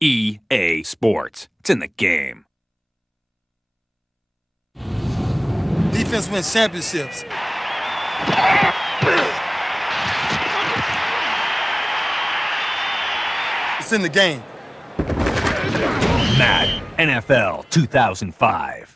EA Sports. It's in the game. Defense wins championships. It's in the game. Madden NFL 2005.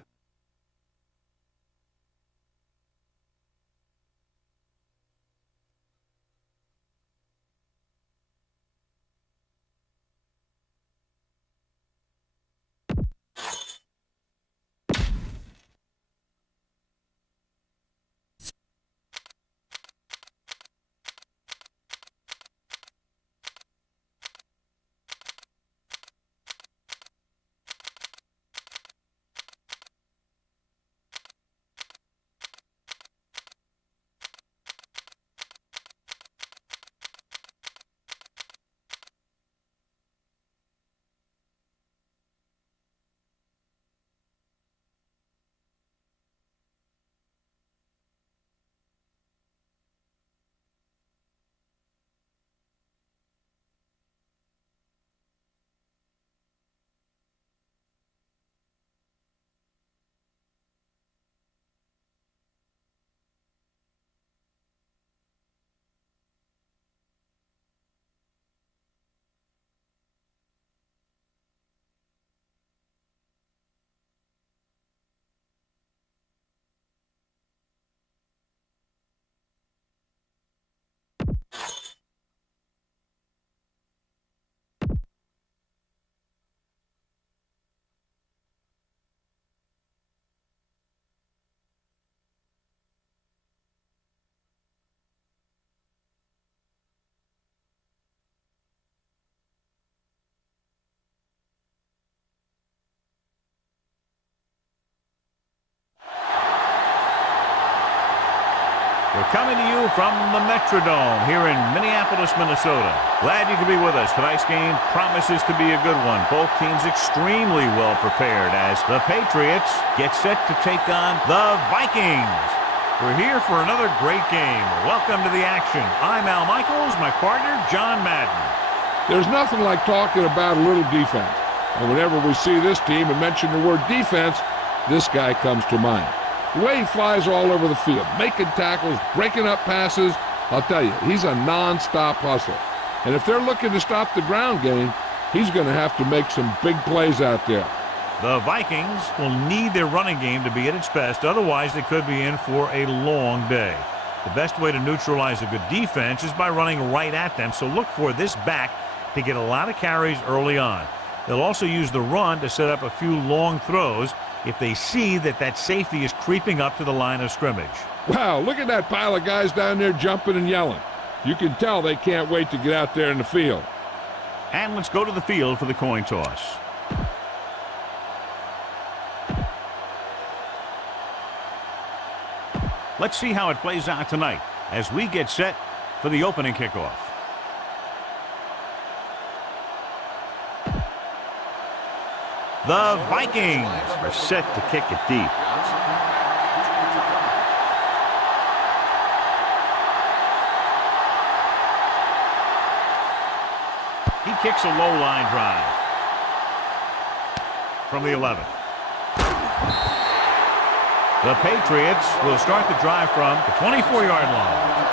We're coming to you from the Metrodome here in Minneapolis, Minnesota. Glad you could be with us. Tonight's game promises to be a good one. Both teams extremely well prepared as the Patriots get set to take on the Vikings. We're here for another great game. Welcome to the action. I'm Al Michaels, my partner, John Madden. There's nothing like talking about a little defense. And whenever we see this team and mention the word defense, this guy comes to mind. The way he flies all over the field, making tackles, breaking up passes, I'll tell you, he's a non-stop hustler. And if they're looking to stop the ground game, he's going to have to make some big plays out there. The Vikings will need their running game to be at its best, otherwise they could be in for a long day. The best way to neutralize a good defense is by running right at them, so look for this back to get a lot of carries early on. They'll also use the run to set up a few long throws if they see that safety is creeping up to the line of scrimmage. Wow, look at that pile of guys down there jumping and yelling. You can tell they can't wait to get out there in the field. And let's go to the field for the coin toss. Let's see how it plays out tonight as we get set for the opening kickoff. The Vikings are set to kick it deep. He kicks a low line drive from the 11. The Patriots will start the drive from the 24-yard line.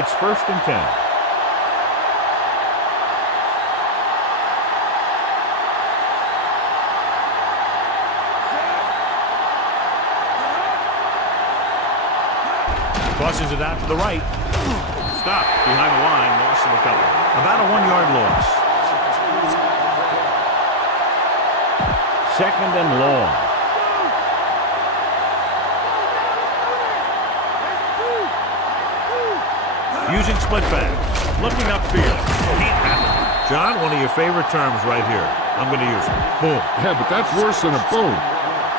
It's 1st and 10. Crosses it out to the right. Stop behind the line. Loss of a couple. About a 1-yard loss. 2nd and long. Using split back. Looking upfield. Can't handle it. John, one of your favorite terms right here. I'm going to use it. Boom. Yeah, but that's worse than a boom.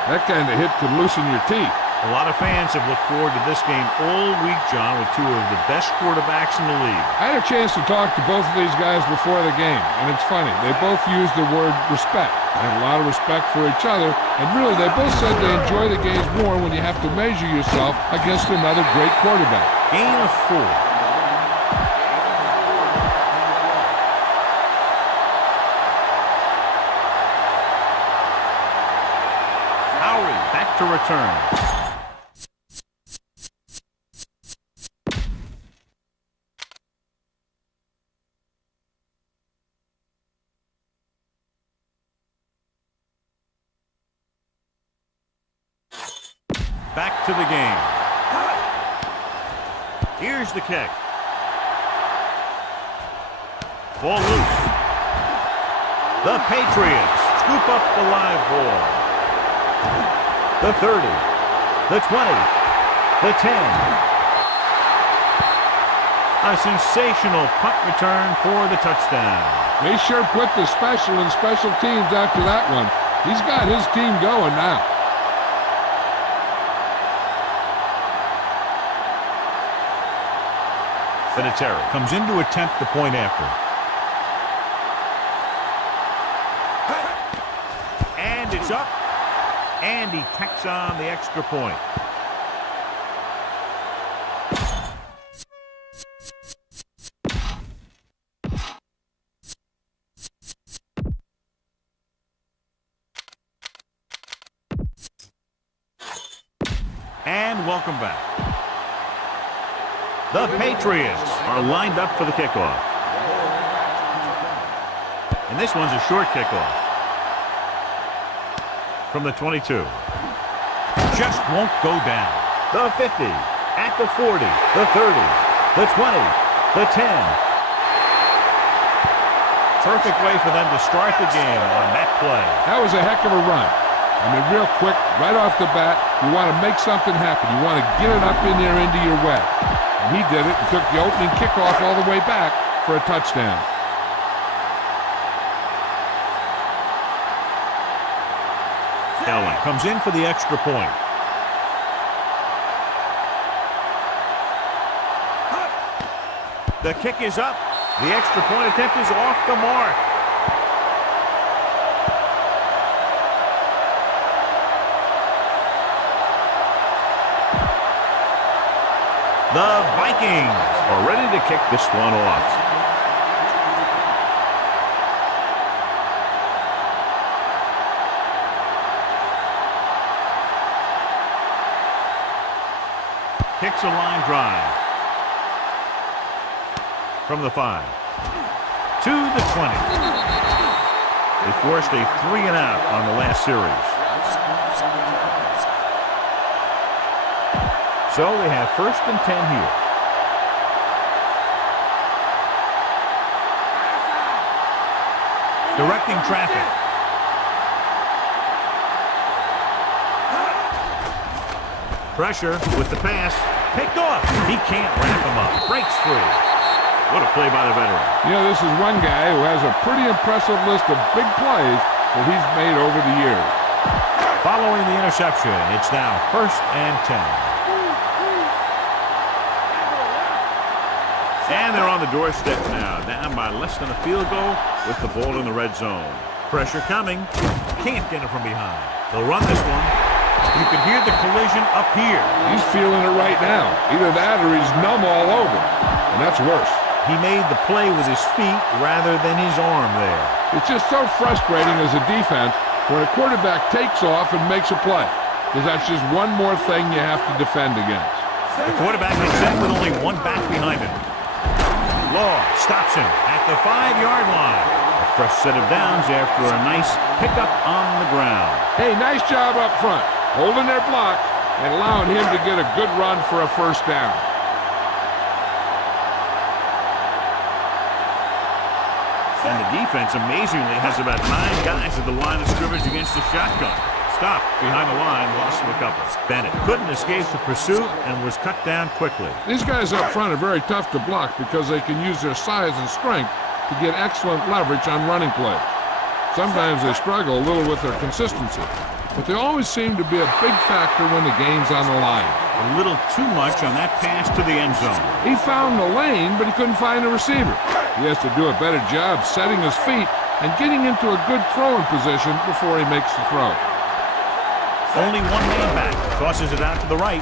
That kind of hit could loosen your teeth. A lot of fans have looked forward to this game all week, John, with two of the best quarterbacks in the league. I had a chance to talk to both of these guys before the game, and it's funny. They both used the word respect. They had a lot of respect for each other, and really they both said they enjoy the games more when you have to measure yourself against another great quarterback. Gain of 4. return. Back to the game. Here's the kick. Ball loose. The Patriots scoop up the live ball. The 30, the 20, the 10. A sensational punt return for the touchdown. They sure put the special in special teams after that one. He's got his team going now. Vinatieri comes in to attempt the point after. And it's up. And he tacks on the extra point. And welcome back. The Patriots are lined up for the kickoff. And this one's a short kickoff. From the 22. Just won't go down. The 50. At the 40. The 30. The 20. The 10. Perfect way for them to start the game on that play. That was a heck of a run. I mean, real quick, right off the bat, you want to make something happen. You want to get it up in there into your web. And he did it and took the opening kickoff all the way back for a touchdown. Allen comes in for the extra point. The kick is up. The extra point attempt is off the mark. The Vikings are ready to kick this one off. Kicks a line drive. From the 5. To the 20. They forced a 3-and-out on the last series. So they have 1st and 10 here. Directing traffic. Pressure with the pass. Picked off. He can't wrap him up. Breaks free. What a play by the veteran. You know, this is one guy who has a pretty impressive list of big plays that he's made over the years. Following the interception, it's now 1st and 10. And they're on the doorstep now, down by less than a field goal with the ball in the red zone. Pressure coming. Can't get it from behind. They'll run this one. You can hear the collision up here. He's feeling it right now. Either that or he's numb all over. And that's worse. He made the play with his feet rather than his arm there. It's just so frustrating as a defense when a quarterback takes off and makes a play. Because that's just one more thing you have to defend against. The quarterback is set with only one back behind him. Law stops him at the 5-yard line. A fresh set of downs after a nice pickup on the ground. Hey, nice job up front, holding their block and allowing him to get a good run for a 1st down. And the defense, amazingly, has about 9 guys at the line of scrimmage against the shotgun. Stopped behind the line, lost him a couple. Bennett couldn't escape the pursuit and was cut down quickly. These guys up front are very tough to block because they can use their size and strength to get excellent leverage on running plays. Sometimes they struggle a little with their consistency, but they always seem to be a big factor when the game's on the line. A little too much on that pass to the end zone. He found the lane, but he couldn't find a receiver. He has to do a better job setting his feet and getting into a good throwing position before he makes the throw. Only one man back. Tosses it out to the right.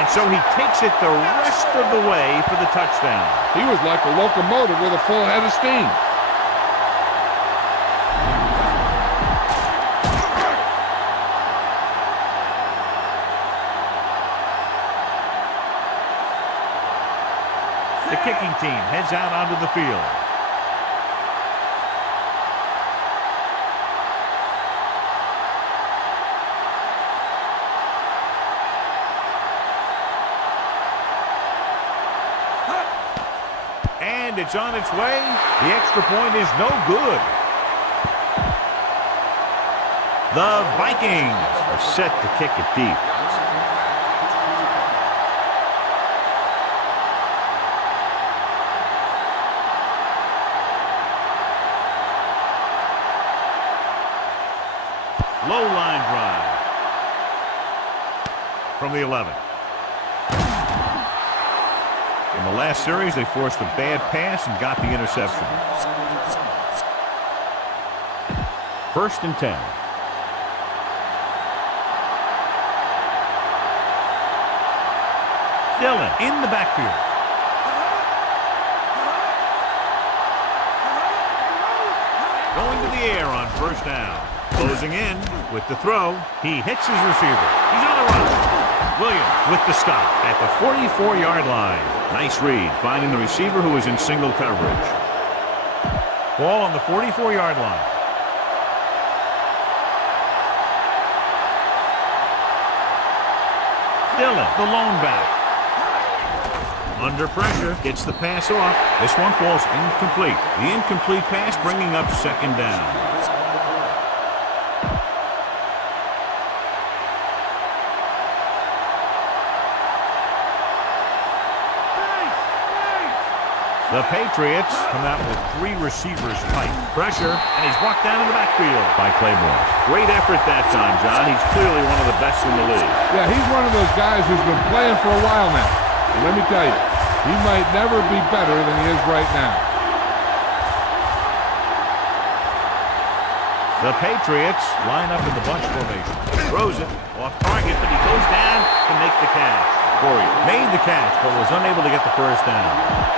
And so he takes it the rest of the way for the touchdown. He was like a locomotive with a full head of steam. The kicking team heads out onto the field. And it's on its way. The extra point is no good. The Vikings are set to kick it deep. Low line drive from the 11. In the last series, they forced a bad pass and got the interception. 1st and 10. Dillon in the backfield. Going to the air on 1st down. Closing in with the throw. He hits his receiver. He's on the run. Williams with the stop at the 44-yard line. Nice read, finding the receiver who was in single coverage. Ball on the 44-yard line. Dillon, the lone back. Under pressure, gets the pass off. This one falls incomplete. The incomplete pass bringing up 2nd down. The Patriots come out with 3 receivers tight. Pressure, and he's brought down in the backfield by Claiborne. Great effort that time, John. He's clearly one of the best in the league. Yeah, he's one of those guys who's been playing for a while now. And let me tell you, he might never be better than he is right now. The Patriots line up in the bunch formation. Throws it off target, but he goes down to make the catch. Corey made the catch, but was unable to get the 1st down.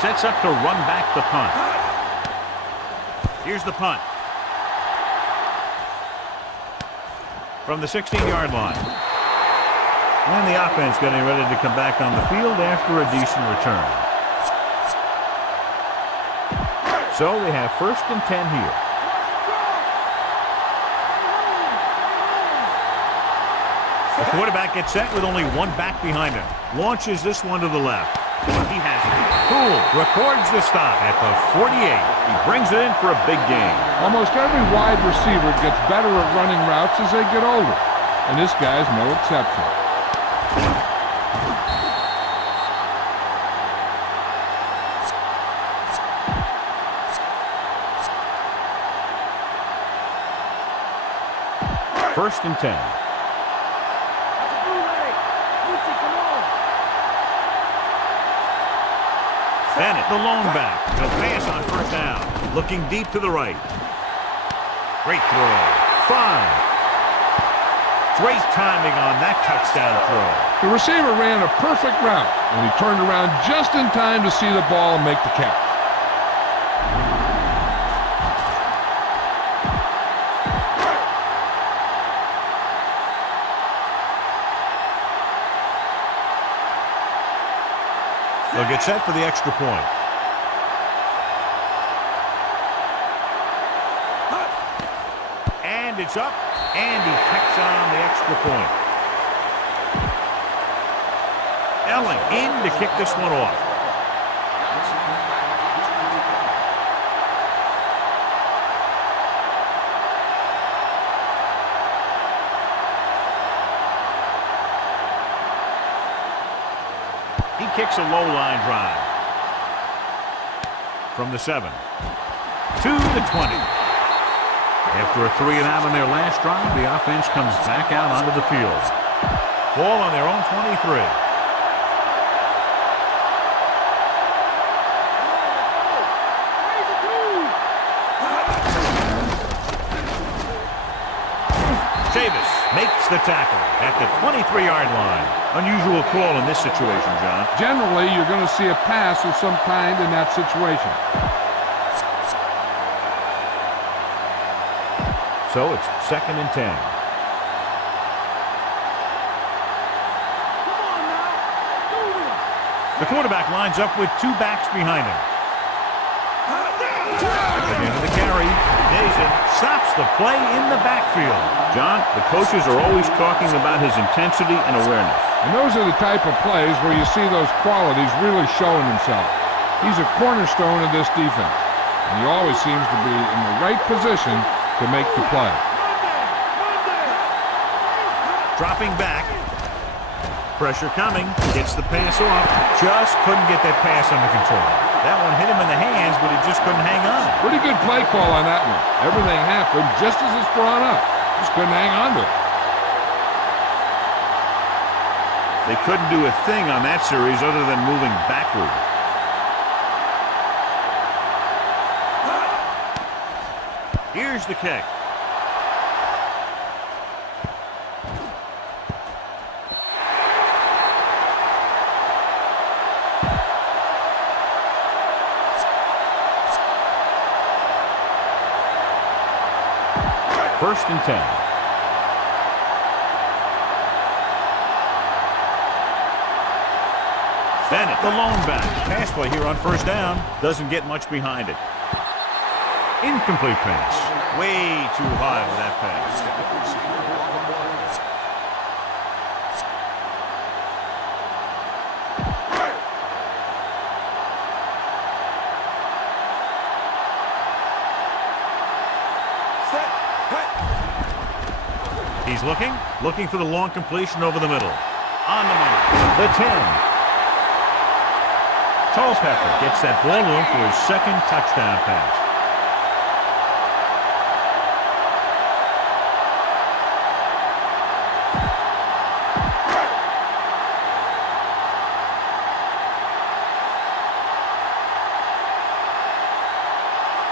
Sets up to run back the punt. Here's the punt. From the 16-yard line. And the offense getting ready to come back on the field after a decent return. So they have 1st and 10 here. The quarterback gets set with only 1 back behind him. Launches this one to the left. He has it. Cool records the stop at the 48. He brings it in for a big gain. Almost every wide receiver gets better at running routes as they get older, and this guy's no exception. First and 10. Bennett, the lone back. He'll pass on 1st down. Looking deep to the right. Great throw. 5. Great timing on that touchdown throw. The receiver ran a perfect route, and he turned around just in time to see the ball and make the catch. They'll get set for the extra point. And it's up, and he tacks on the extra point. Elling in to kick this one off. He kicks a low line drive. From the 7 to the 20. After a 3-and-out on their last drive, the offense comes back out onto the field. Ball on their own 23. Chavis makes the tackle at the 23-yard line. Unusual call in this situation, John. Generally, you're going to see a pass of some kind in that situation. So it's 2nd and 10. The quarterback lines up with 2 backs behind him. At the end of the carry, Nason stops the play in the backfield. John, the coaches are always talking about his intensity and awareness. And those are the type of plays where you see those qualities really showing himself. He's a cornerstone of this defense, and he always seems to be in the right position to make the play. Dropping back. Pressure coming. Gets the pass off. Just couldn't get that pass under control. That one hit him in the hands, but he just couldn't hang on. Pretty good play call on that one. Everything happened just as it's brought up. Just couldn't hang on to it. They couldn't do a thing on that series other than moving backward. Here's the kick. First and 10. Bennett, the lone back. Pass play here on first down. Doesn't get much behind it. Incomplete pass. Way too high with that pass. He's looking for the long completion over the middle. On the money. The 10. Culpepper gets that ball to him for his 2nd touchdown pass.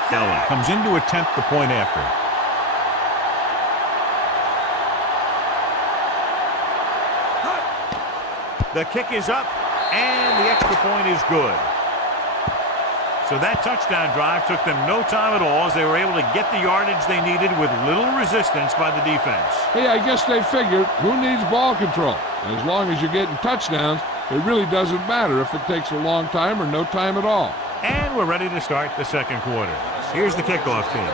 Kelly comes in to attempt the point after. The kick is up, and the extra point is good. So that touchdown drive took them no time at all as they were able to get the yardage they needed with little resistance by the defense. Hey, I guess they figured, who needs ball control? As long as you're getting touchdowns, it really doesn't matter if it takes a long time or no time at all. And we're ready to start the 2nd quarter. Here's the kickoff team.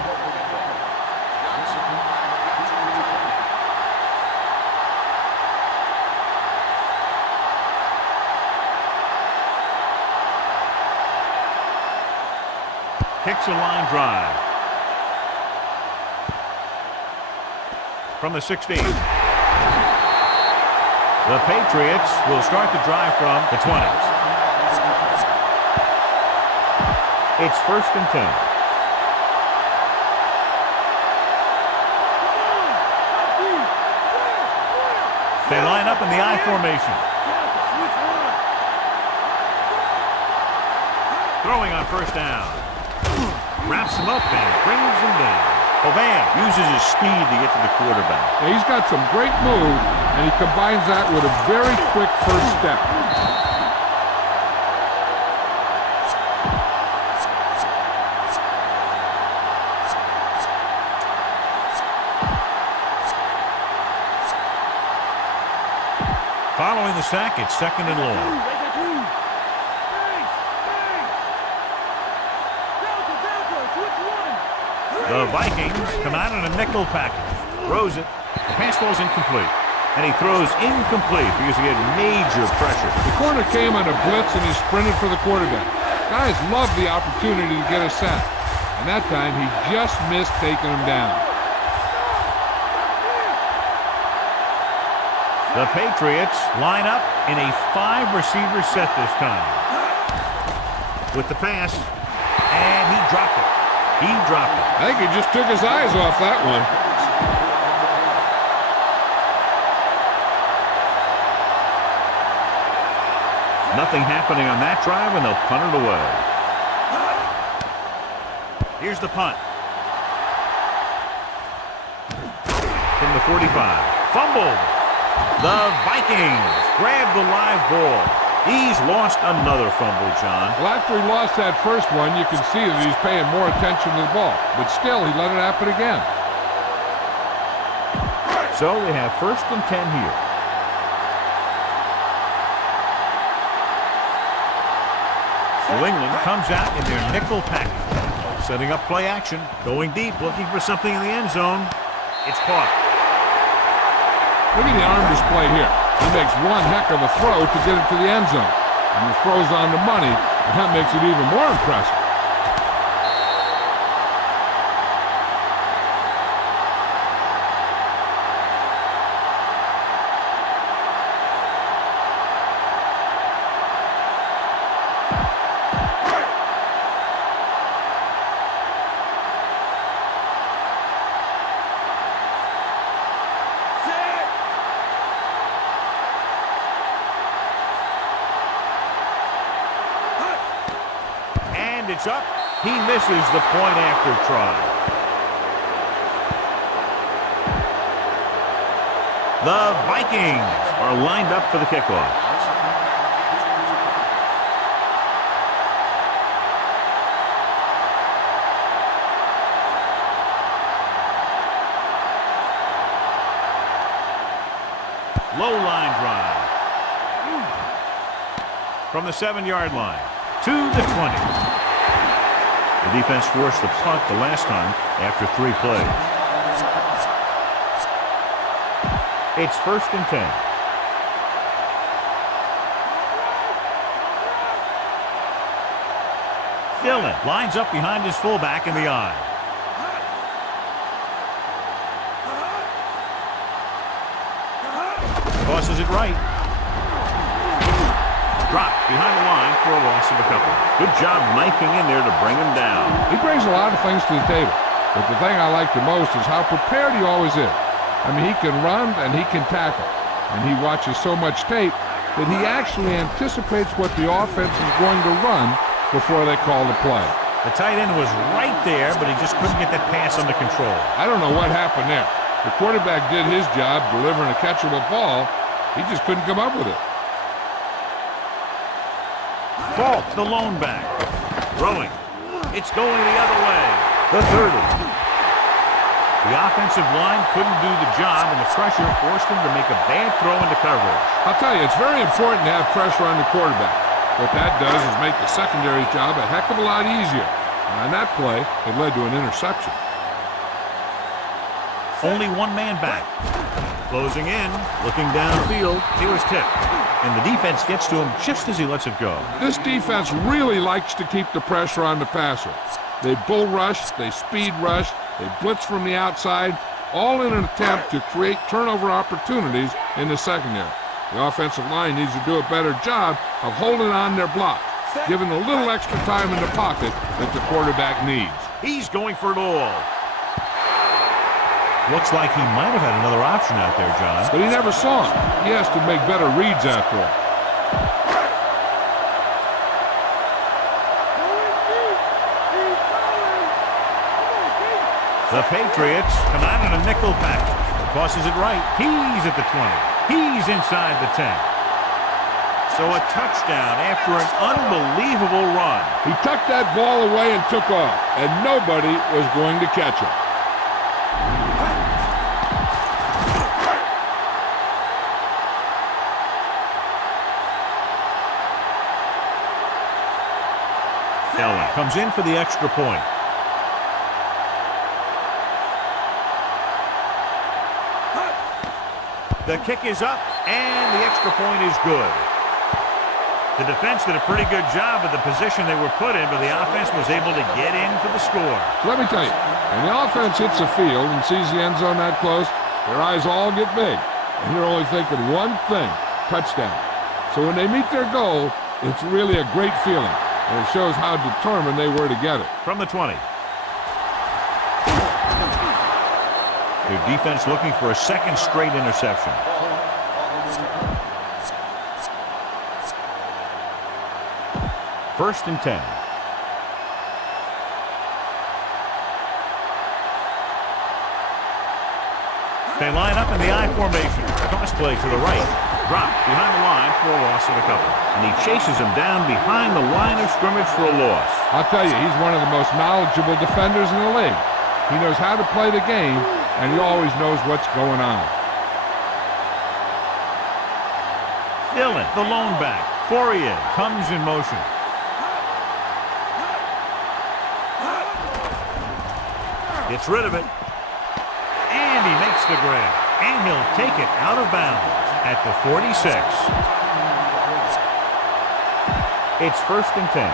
Kicks a line drive. From the 16. The Patriots will start the drive from the 20. It's 1st and 10. They line up in the I formation. Throwing on first down. Wraps him up and brings him down. Oban uses his speed to get to the quarterback. Now, he's got some great moves, and he combines that with a very quick first step. Following the sack, it's 2nd and long. The Vikings come out in a nickel package. Throws it. The pass ball's incomplete. And he throws incomplete because he had major pressure. The corner came on a blitz and he sprinted for the quarterback. Guys love the opportunity to get a sack. And that time he just missed taking him down. The Patriots line up in a 5-receiver set this time. With the pass. And he dropped it. He dropped it. I think he just took his eyes off that one. Nothing happening on that drive, and they'll punt it away. Here's the punt. From the 45. Fumbled. The Vikings grab the live ball. He's lost another fumble, John. Well, after he lost that first one, you can see that he's paying more attention to the ball. But still, he let it happen again. So they have 1st and 10 here. New England comes out in their nickel package. Setting up play action. Going deep, looking for something in the end zone. It's caught. Look at the arm display here. He makes one heck of a throw to get it to the end zone. And the throw's on the money, and that makes it even more impressive. It's up. He misses the point after try. The Vikings are lined up for the kickoff. Low line drive. From the 7-yard line to the 20. The defense forced the punt the last time after 3 plays. It's 1st and 10. Dillon lines up behind his fullback in the eye. Tosses it right. Dropped behind the line for a loss of a couple. Good job knifing in there to bring him down. He brings a lot of things to the table, but the thing I like the most is how prepared he always is. I mean, he can run and he can tackle, and he watches so much tape that he actually anticipates what the offense is going to run before they call the play. The tight end was right there, but he just couldn't get that pass under control. I don't know what happened there. The quarterback did his job delivering a catchable ball. He just couldn't come up with it. Fault, the lone back. Throwing. It's going the other way. The 30. The offensive line couldn't do the job, and the pressure forced him to make a bad throw into coverage. I'll tell you, it's very important to have pressure on the quarterback. What that does is make the secondary's job a heck of a lot easier. And on that play, it led to an interception. Only one man back. Closing in, looking downfield. He was tipped. And the defense gets to him just as he lets it go. This defense really likes to keep the pressure on the passer. They bull rush, they speed rush, they blitz from the outside, all in an attempt to create turnover opportunities in the secondary. The offensive line needs to do a better job of holding on their block, giving a little extra time in the pocket that the quarterback needs. He's going for it all. Looks like he might have had another option out there, John. But he never saw it. He has to make better reads after it. The Patriots come out in a nickel package. Tosses it right. He's at the 20. He's inside the 10. So a touchdown after an unbelievable run. He tucked that ball away and took off, and nobody was going to catch him. Comes in for the extra point. The kick is up, and the extra point is good. The defense did a pretty good job of the position they were put in, but the offense was able to get in for the score. Let me tell you, when the offense hits the field and sees the end zone that close, their eyes all get big, and they're only thinking one thing, touchdown. So when they meet their goal, it's really a great feeling. And it shows how determined they were to get it. From the 20. Their defense looking for a second straight interception. First and 10. They line up in the I formation. Toss play to the right. Dropped behind the line for a loss of a couple. And he chases him down behind the line of scrimmage for a loss. I'll tell you, he's one of the most knowledgeable defenders in the league. He knows how to play the game, and he always knows what's going on. Dylan, the lone back. Fourier comes in motion. Gets rid of it. And he makes the grab. And he'll take it out of bounds at the 46. It's 1st and 10.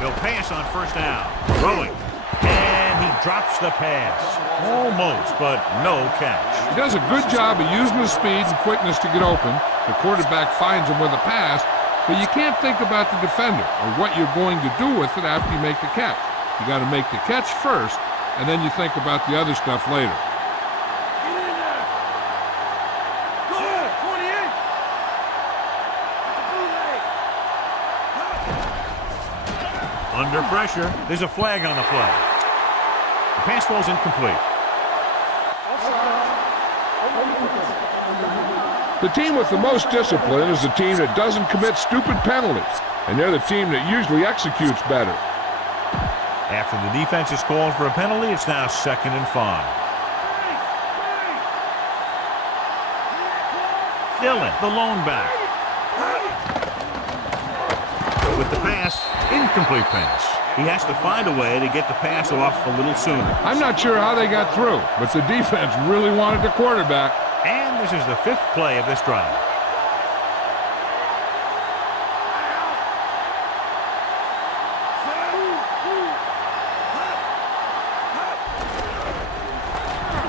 He'll pass on 1st down. Throwing. And he drops the pass. Almost, but no catch. He does a good job of using his speed and quickness to get open. The quarterback finds him with a pass, but you can't think about the defender or what you're going to do with it after you make the catch. You got to make the catch first, and then you think about the other stuff later. Under pressure, there's a flag on the play. The pass ball's incomplete. The team with the most discipline is the team that doesn't commit stupid penalties, and they're the team that usually executes better. After the defense is called for a penalty, it's now 2nd and 5. Dylan, the lone back. With the pass, incomplete pass. He has to find a way to get the pass off a little sooner. I'm not sure how they got through, but the defense really wanted the quarterback. And this is the 5th play of this drive.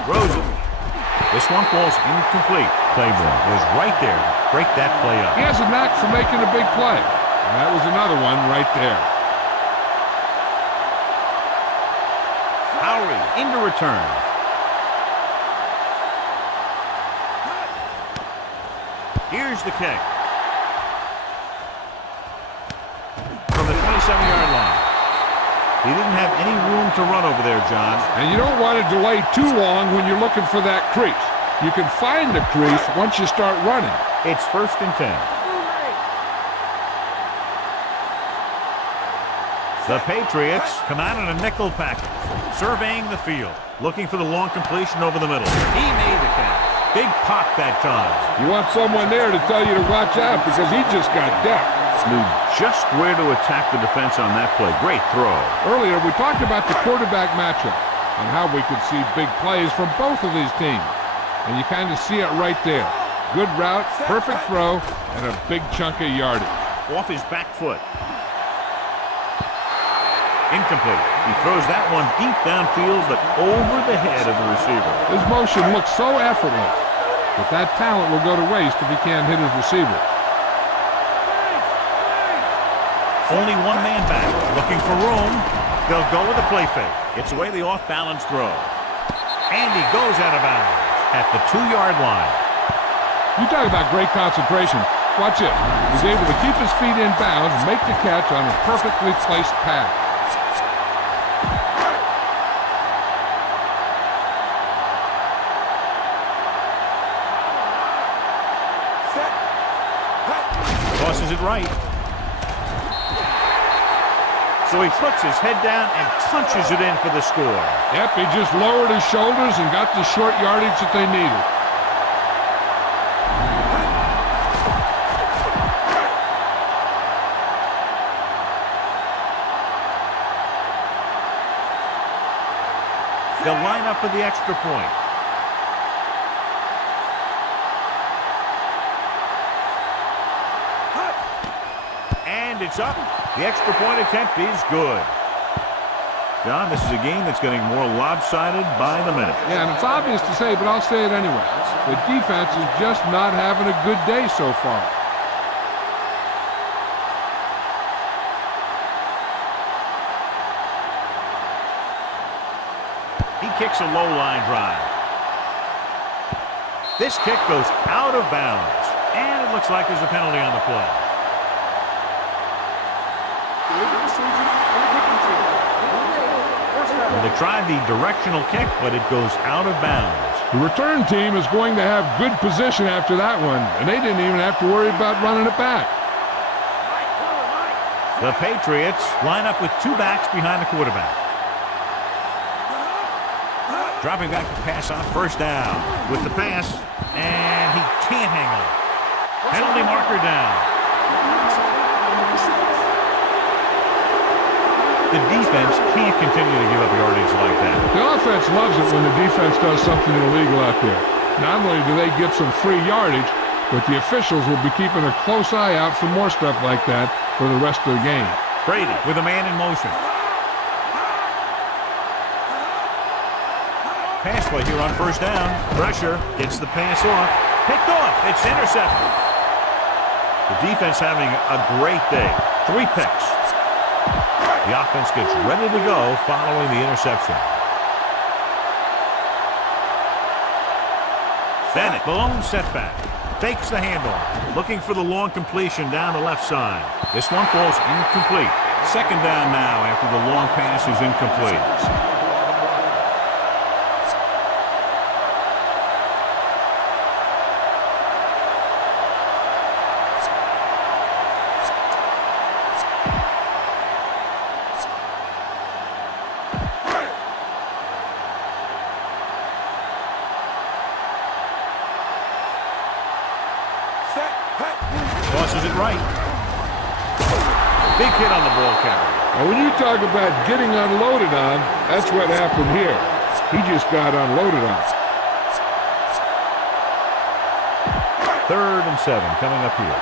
Rosen. This one falls incomplete. Claiborne was right there to break that play up. He has a knack for making a big play. And that was another one right there. Howery into return. Here's the kick. From the 27-yard line. He didn't have any room to run over there, John. And you don't want to delay too long when you're looking for that crease. You can find the crease once you start running. It's 1st and 10. The Patriots come out in a nickel package, surveying the field, looking for the long completion over the middle. He made the catch. Big pop that time. You want someone there to tell you to watch out because he just got decked. Knew just where to attack the defense on that play. Great throw. Earlier, we talked about the quarterback matchup and how we could see big plays from both of these teams. And you kind of see it right there. Good route, perfect throw, and a big chunk of yardage. Off his back foot. Incomplete. He throws that one deep downfield, but over the head of the receiver. His motion looks so effortless, but that talent will go to waste if he can't hit his receiver. Only one man back, looking for room. They'll go with a play fake. It's away the off-balance throw. And he goes out of bounds at the 2-yard line. You talk about great concentration. Watch it. He's able to keep his feet in bounds and make the catch on a perfectly placed pass. Tosses it right. So he puts his head down and punches it in for the score. Yep, he just lowered his shoulders and got the short yardage that they needed. They'll line up for the extra point. And it's up. The extra point attempt is good. John, this is a game that's getting more lopsided by the minute. Yeah, and it's obvious to say, but I'll say it anyway. The defense is just not having a good day so far. He kicks a low line drive. This kick goes out of bounds. And it looks like there's a penalty on the play. Well, they tried the directional kick, but it goes out of bounds. The return team is going to have good position after that one, and they didn't even have to worry about running it back. The Patriots line up with 2 backs behind the quarterback. Dropping back to pass on first down. With the pass, and he can't hang on. Penalty marker down. The defense can't continue to give up yardage like that. The offense loves it when the defense does something illegal out there. Not only do they get some free yardage, but the officials will be keeping a close eye out for more stuff like that for the rest of the game. Brady with a man in motion. Pass play here on first down. Pressure, gets the pass off. Picked off, it's intercepted. The defense having a great day. 3 picks. The offense gets ready to go following the interception. Bennett, the lone setback. Fakes the handoff. Looking for the long completion down the left side. This one falls incomplete. Second down now after the long pass is incomplete. Tosses it right. Big hit on the ball carrier. Now, when you talk about getting unloaded on, that's what happened here. He just got unloaded on. 3rd and 7 coming up here.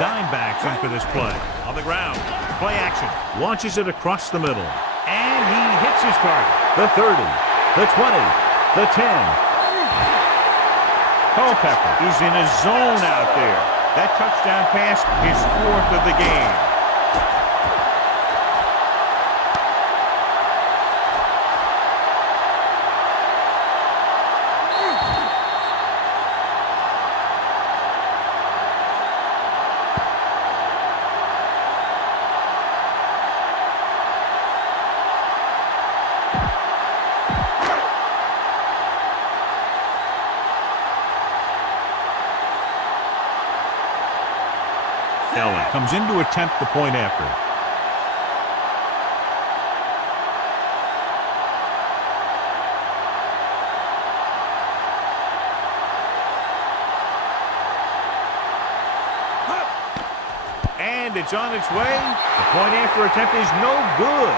Dimebacks in for this play. On the ground. Play action. Launches it across the middle. And he hits his target. The 30. The 20. The 10. Culpepper is in a zone out there. That touchdown pass is 4th of the game. Comes in to attempt the point after. And it's on its way. The point after attempt is no good.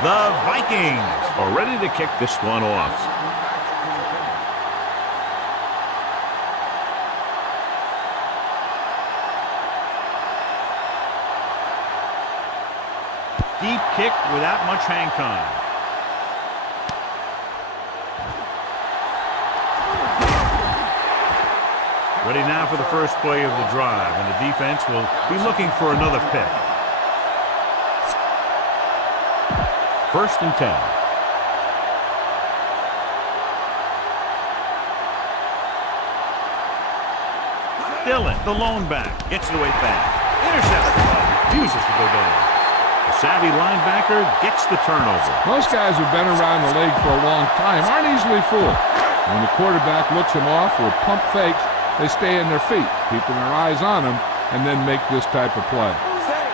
The Vikings are ready to kick this one off. Deep kick without much hang time. Ready now for the first play of the drive, and the defense will be looking for another pick. 1st and 10. Dillon, the lone back, gets it away fast. Intercepted. Refuses to go down. The savvy linebacker gets the turnover. Most guys who've been around the league for a long time aren't easily fooled. When the quarterback looks them off with pump fakes, they stay in their feet, keeping their eyes on them, and then make this type of play.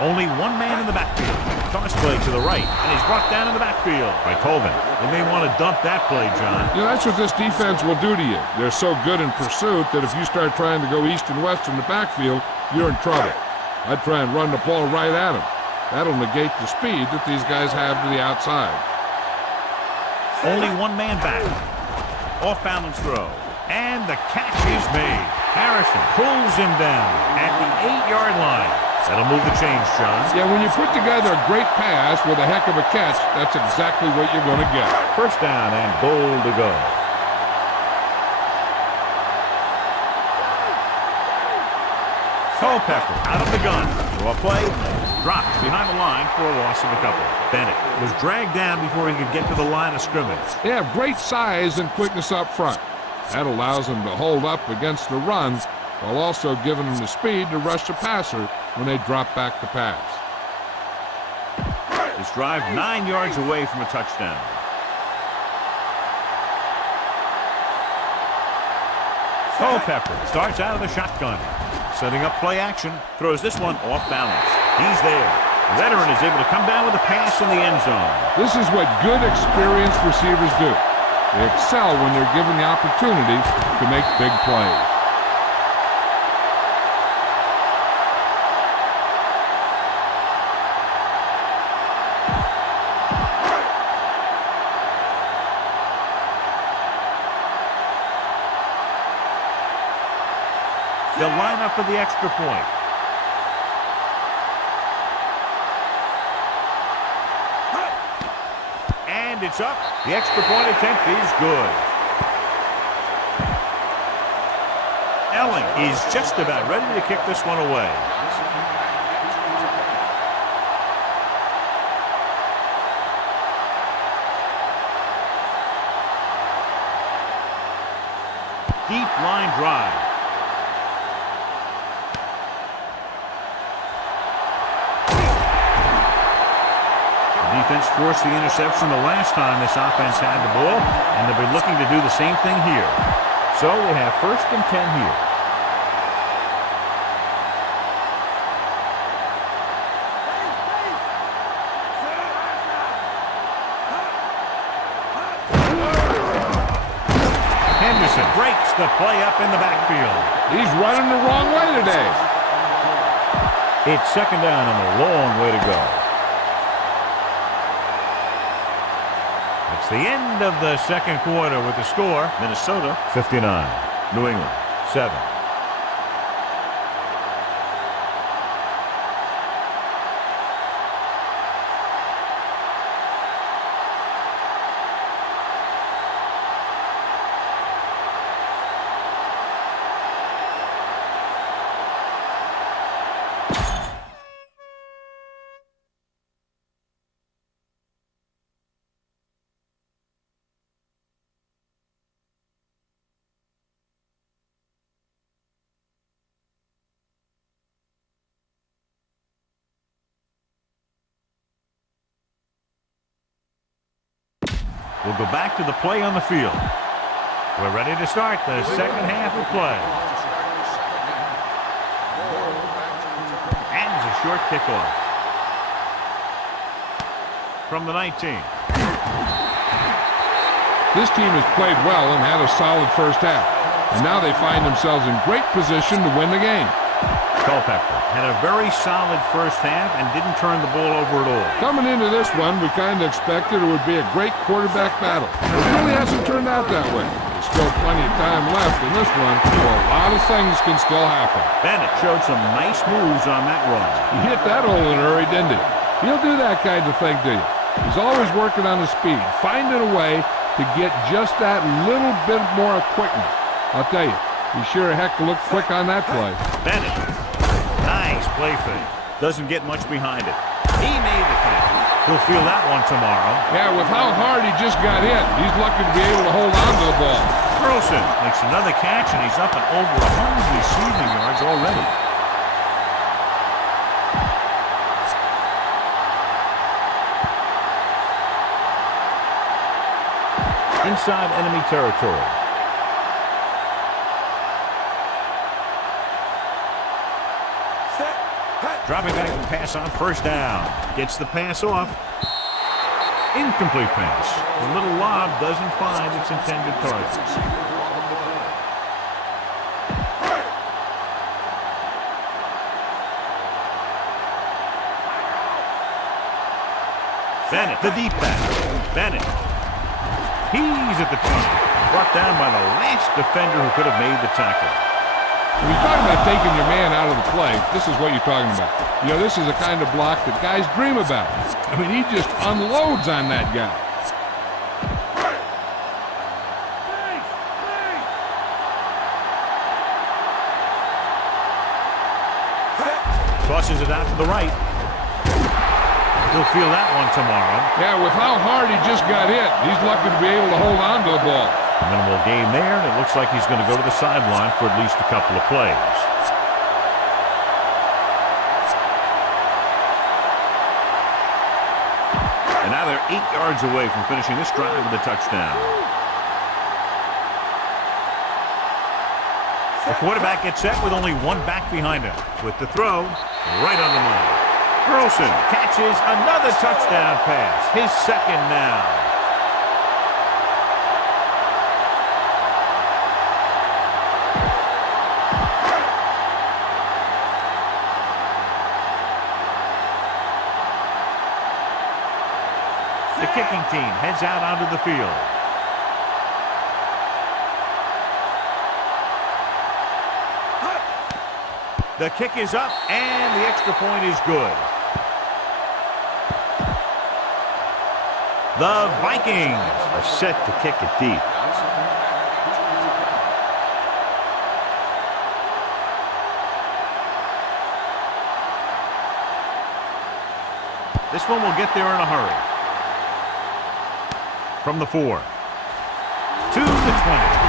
Only one man in the backfield. Toss play to the right, and he's brought down in the backfield by Colvin. They may want to dump that play, John. You know, that's what this defense will do to you. They're so good in pursuit that if you start trying to go east and west in the backfield, you're in trouble. I'd try and run the ball right at them. That'll negate the speed that these guys have to the outside. Only one man back. Off balance throw. And the catch is made. Harrison pulls him down at the 8-yard line. That'll move the chains, John. Yeah, when you put together a great pass with a heck of a catch, that's exactly what you're going to get. First down and goal to go. Culpepper out of the gun. Draw play. Dropped behind the line for a loss of a couple. Bennett was dragged down before he could get to the line of scrimmage. They have great size and quickness up front. That allows them to hold up against the run while also giving them the speed to rush the passer when they drop back to pass. This drive 9 yards away from a touchdown. Culpepper starts out of the shotgun. Setting up play action. Throws this one off balance. He's there. The veteran is able to come down with a pass in the end zone. This is what good, experienced receivers do. They excel when they're given the opportunity to make big plays. They'll line up for the extra point. And it's up. The extra point attempt is good. Elling is just about ready to kick this one away. Deep line drive. Defense forced the interception the last time this offense had the ball, and they'll be looking to do the same thing here. So we have 1st and 10 here. Henderson breaks the play up in the backfield. He's running the wrong way today. It's 2nd down and a long way to go. It's the end of the 2nd quarter with the score, Minnesota 59, New England 7. We'll go back to the play on the field. We're ready to start the 2nd half of play. And it's a short kickoff. From the 19. This team has played well and had a solid first half. And now they find themselves in great position to win the game. Culpepper had a very solid first half and didn't turn the ball over at all. Coming into this one, we kind of expected it would be a great quarterback battle. It really hasn't turned out that way. There's still plenty of time left in this one, so a lot of things can still happen. Bennett showed some nice moves on that run. He hit that hole in a hurry, didn't he? He'll do that kind of thing to you. He's always working on his speed, finding a way to get just that little bit more quickness. I'll tell you, he sure heck looked quick on that play. Bennett. Nice play fake. Doesn't get much behind it. He made the catch. He'll feel that one tomorrow. Yeah, with how hard he just got hit, he's lucky to be able to hold on to the ball. Wilson makes another catch, and he's up at over 100 receiving yards already. Inside enemy territory. Dropping back to pass on 1st down. Gets the pass off. Incomplete pass. The little lob doesn't find its intended target. Bennett, the deep back. Bennett. He's at the 20. Brought down by the last defender who could have made the tackle. When you're talking about taking your man out of the play, this is what you're talking about. You know, this is the kind of block that guys dream about. I mean, he just unloads on that guy. Tosses it out to the right. He'll feel that one tomorrow. Yeah, with how hard he just got hit, he's lucky to be able to hold on to the ball. Minimal gain there, and it looks like he's going to go to the sideline for at least a couple of plays. 8 yards away from finishing this drive with a touchdown. The quarterback gets set with only one back behind him. With the throw, right on the money. Burleson catches another touchdown pass. His second now. The kicking team heads out onto the field. The kick is up, and the extra point is good. The Vikings are set to kick it deep. This one will get there in a hurry. From the 4 to the 20.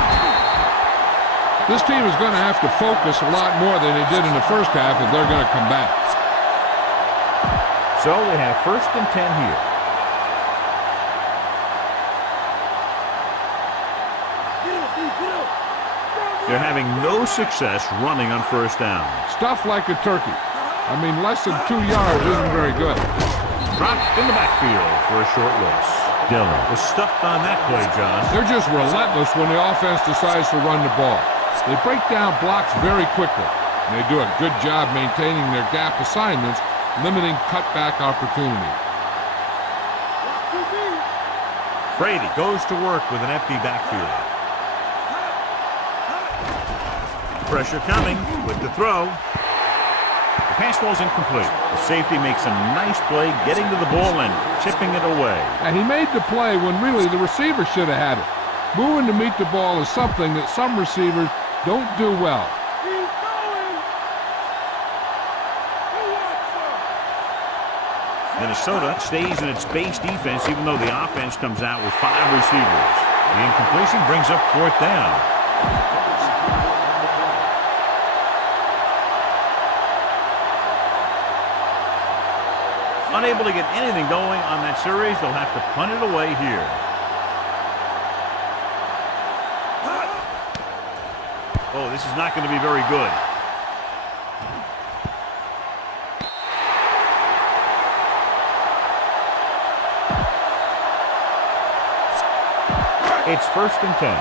This team is going to have to focus a lot more than they did in the first half if they're going to come back. So they have 1st and 10 here. They're having no success running on 1st down. Stuff like a turkey. I mean, less than 2 yards isn't very good. Dropped in the backfield for a short loss. Dillon was stuffed on that play, John. They're just relentless when the offense decides to run the ball. They break down blocks very quickly, and they do a good job maintaining their gap assignments, limiting cutback opportunities. Brady goes to work with an empty backfield. Pressure coming with the throw. The pass ball's incomplete. The safety makes a nice play getting to the ball and chipping it away. And he made the play when really the receiver should have had it. Moving to meet the ball is something that some receivers don't do well. Minnesota stays in its base defense even though the offense comes out with 5 receivers. The incompletion brings up 4th down. Unable to get anything going on that series, they'll have to punt it away here. Oh, this is not going to be very good. It's 1st and 10.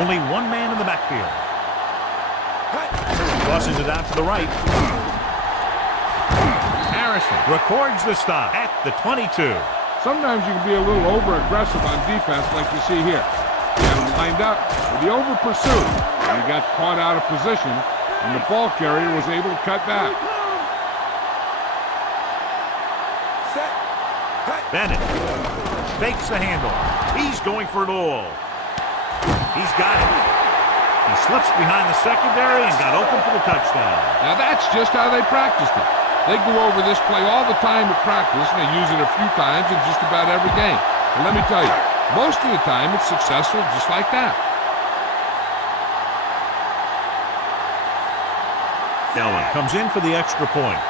Only one man in the backfield. Tosses it out to the right. Harrison records the stop at the 22. Sometimes you can be a little over-aggressive on defense like you see here. You have him lined up, but he over-pursued. He got caught out of position, and the ball carrier was able to cut back. Bennett fakes the handoff. He's going for it all. He's got it. He slips behind the secondary and got open for the touchdown. Now that's just how they practiced it. They go over this play all the time at practice, and they use it a few times in just about every game. And let me tell you, most of the time it's successful just like that. Dillon comes in for the extra point.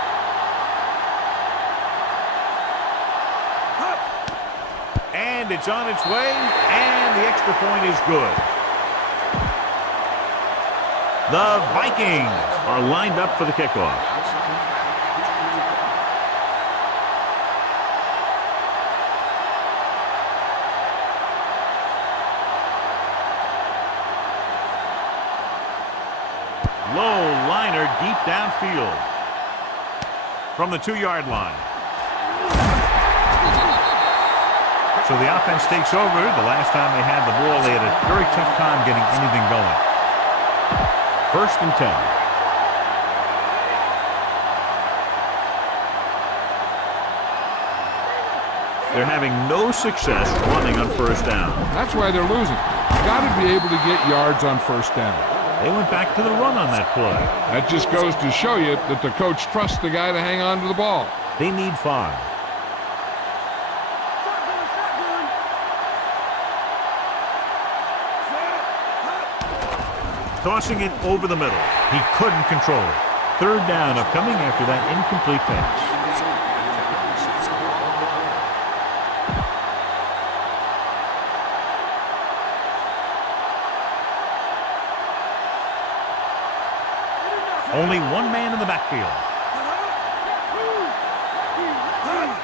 And it's on its way, and the extra point is good. The Vikings are lined up for the kickoff. Low liner deep downfield from the 2-yard line. So the offense takes over. The last time they had the ball, they had a very tough time getting anything going. 1st and 10. They're having no success running on 1st down. That's why they're losing. You got to be able to get yards on 1st down. They went back to the run on that play. That just goes to show you that the coach trusts the guy to hang on to the ball. They need 5. Tossing it over the middle. He couldn't control it. Third down upcoming after that incomplete pass. Only one man in the backfield.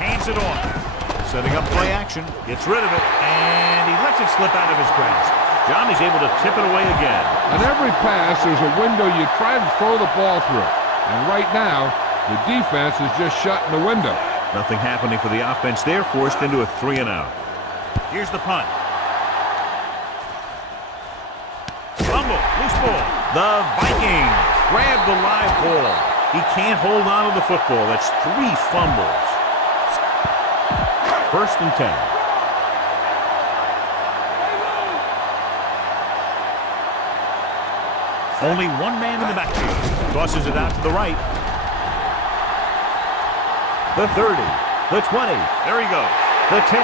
Hands it off. Setting up play action. Gets rid of it. And he lets it slip out of his grasp. John is able to tip it away again. On every pass, there's a window you try to throw the ball through. And right now, the defense is just shutting the window. Nothing happening for the offense there. Forced into a 3-and-out. Here's the punt. Fumble. Loose ball. The Vikings grab the live ball. He can't hold on to the football. That's 3 fumbles. First and 10. Only one man in the backfield. Tosses it out to the right. The 30. The 20. There he goes. The 10.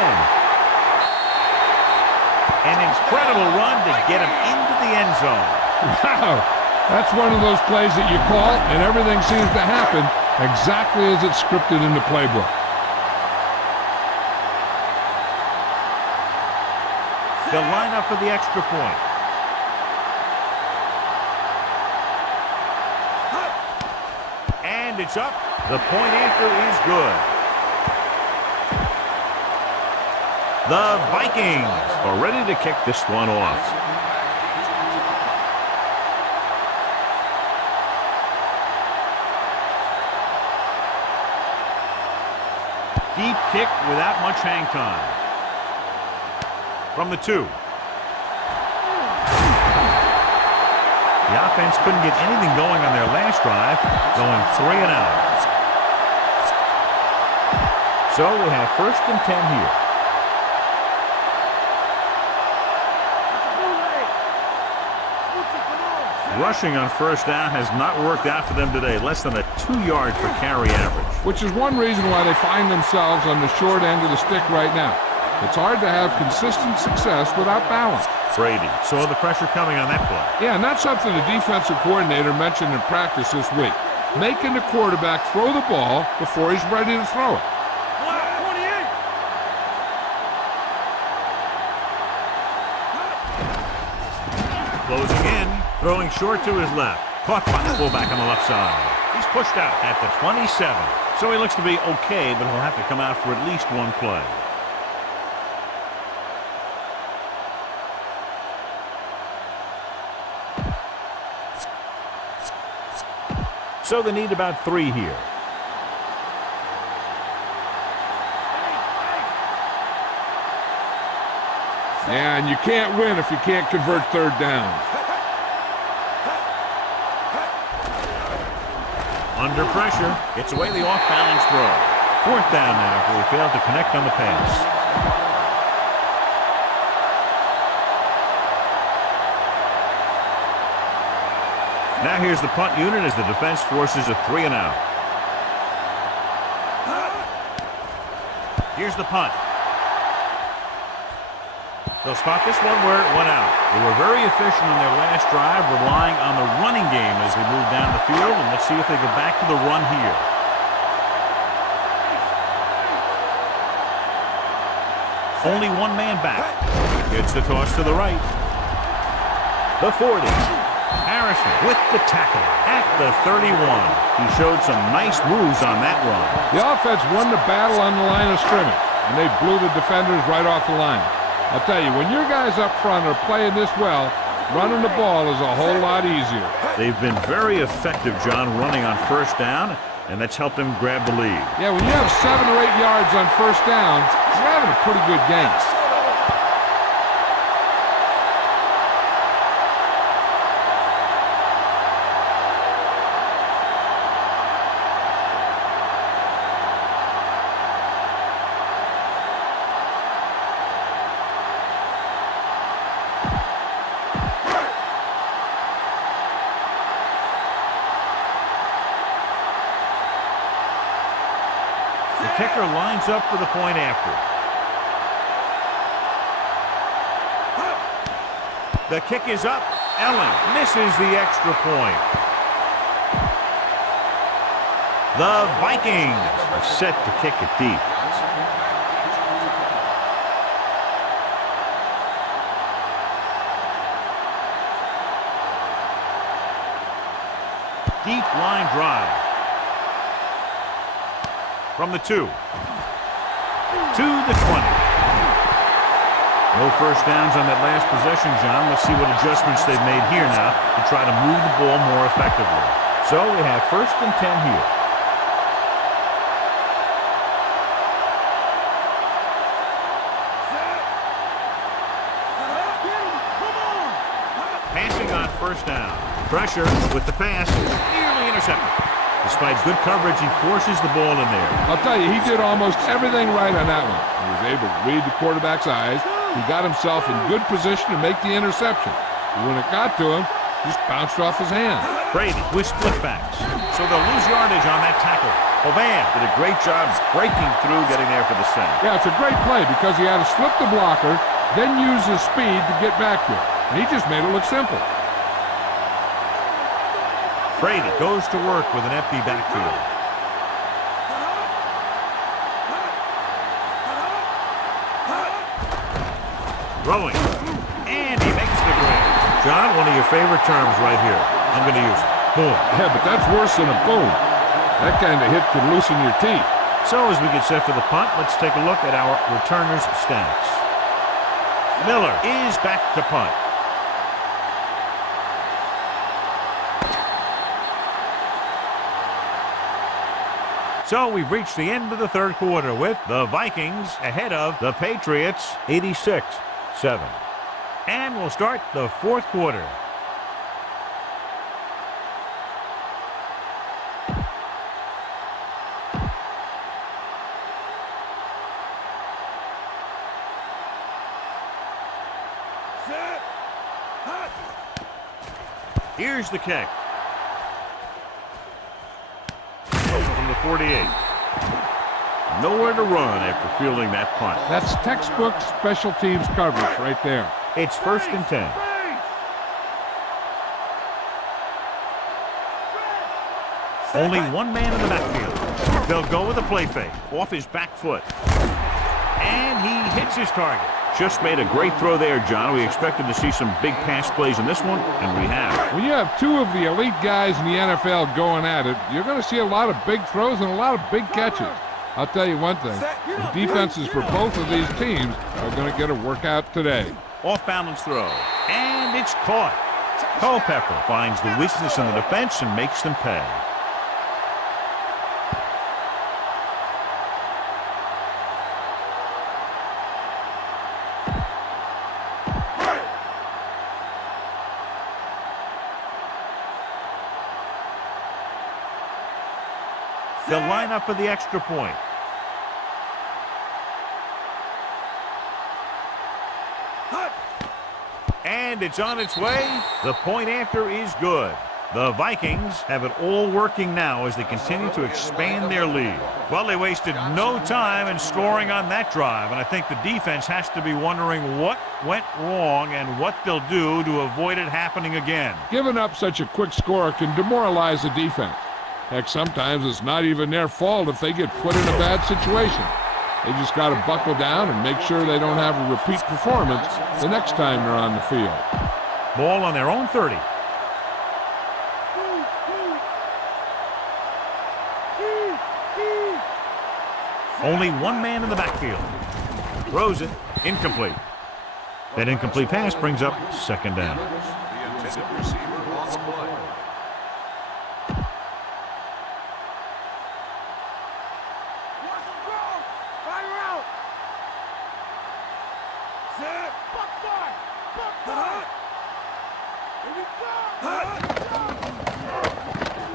An incredible run to get him into the end zone. Wow. That's one of those plays that you call, and everything seems to happen exactly as it's scripted in the playbook. They'll line up for the extra point. And it's up. The point after is good. The Vikings are ready to kick this one off. Deep kick without much hang time. From the 2. The offense couldn't get anything going on their last drive, going 3-and-out. So we have first and 10 here. Rushing on first down has not worked out for them today. Less than a 2-yard per carry average. Which is one reason why they find themselves on the short end of the stick right now. It's hard to have consistent success without balance. Brady saw the pressure coming on that play. Yeah, and that's something the defensive coordinator mentioned in practice this week. Making the quarterback throw the ball before he's ready to throw it. Closing in, throwing short to his left. Caught by the fullback on the left side. He's pushed out at the 27. So he looks to be okay, but he'll have to come out for at least one play. So they need about 3 here. Yeah, and you can't win if you can't convert third down. Under pressure, gets away the off-balance throw. 4th down now after he failed to connect on the pass. Now here's the punt unit as the defense forces a 3-and-out. Here's the punt. They'll spot this one where it went out. They were very efficient in their last drive, relying on the running game as they move down the field, and let's see if they go back to the run here. Only one man back. Gets the toss to the right. The 40. Harrison with the tackle at the 31. He showed some nice moves on that run. The offense won the battle on the line of scrimmage, and they blew the defenders right off the line. I'll tell you, when your guys up front are playing this well, running the ball is a whole lot easier. They've been very effective, John, running on first down, and that's helped them grab the lead. Yeah, when you have 7 or 8 yards on first down, you're having a pretty good game. Kicker lines up for the point after. The kick is up. Allen misses the extra point. The Vikings are set to kick it deep. Deep line drive. From the 2. To the 20. No first downs on that last possession, John. Let's see what adjustments they've made here now to try to move the ball more effectively. So we have 1st and 10 here. Passing on 1st down. Pressure with the pass. Nearly intercepted. Despite good coverage, he forces the ball in there. I'll tell you, he did almost everything right on that one. He was able to read the quarterback's eyes. He got himself in good position to make the interception. When it got to him, just bounced off his hand. Brady with split backs. So they'll lose yardage on that tackle. Oban did a great job breaking through, getting there for the sack. Yeah, it's a great play because he had to slip the blocker, then use his speed to get back to it. And he just made it look simple. Brady goes to work with an empty backfield. Throwing. And he makes the grab. John, one of your favorite terms right here. I'm going to use it. Boom. Yeah, but that's worse than a boom. That kind of hit could loosen your teeth. So as we get set for the punt, let's take a look at our returners' stats. Miller is back to punt. So we've reached the end of the 3rd quarter with the Vikings ahead of the Patriots 86-7. And we'll start the 4th quarter. Here's the kick. From the 48. Nowhere to run after fielding that punt. That's textbook special teams coverage right there. It's 1st and 10. Only one man in the backfield. They'll go with a play fake off his back foot. And he hits his target. Just made a great throw there, John. We expected to see some big pass plays in this one, and we have. When you have 2 of the elite guys in the NFL going at it, you're going to see a lot of big throws and a lot of big catches. I'll tell you one thing. The defenses for both of these teams are going to get a workout today. Off-balance throw. And it's caught. Culpepper finds the weakness in the defense and makes them pay. They'll line up for the extra point. And it's on its way. The point after is good. The Vikings have it all working now as they continue to expand their lead. Well, they wasted no time in scoring on that drive, and I think the defense has to be wondering what went wrong and what they'll do to avoid it happening again. Giving up such a quick score can demoralize the defense. Heck, sometimes it's not even their fault if they get put in a bad situation. They just got to buckle down and make sure they don't have a repeat performance the next time they're on the field. Ball on their own 30. Only one man in the backfield. Throws it. Incomplete. That incomplete pass brings up 2nd down.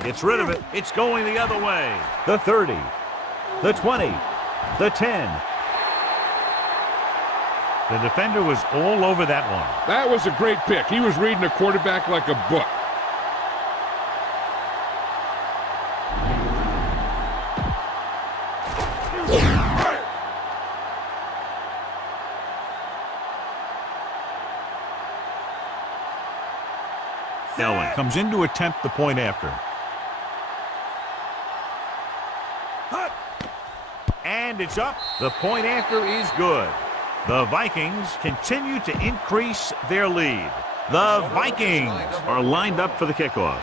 Gets rid of it. It's going the other way. The 30. The 20. The 10. The defender was all over that one. That was a great pick. He was reading the quarterback like a book. Allen comes in to attempt the point after. And it's up. The point after is good. The Vikings continue to increase their lead. The Vikings are lined up for the kickoff.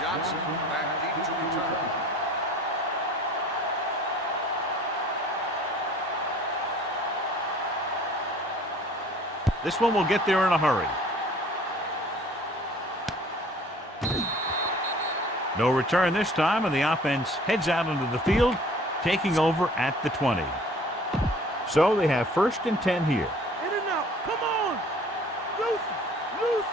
This one will get there in a hurry. No return this time, and the offense heads out into the field, taking over at the 20. So they have 1st and 10 here. In and out. Come on. Loose.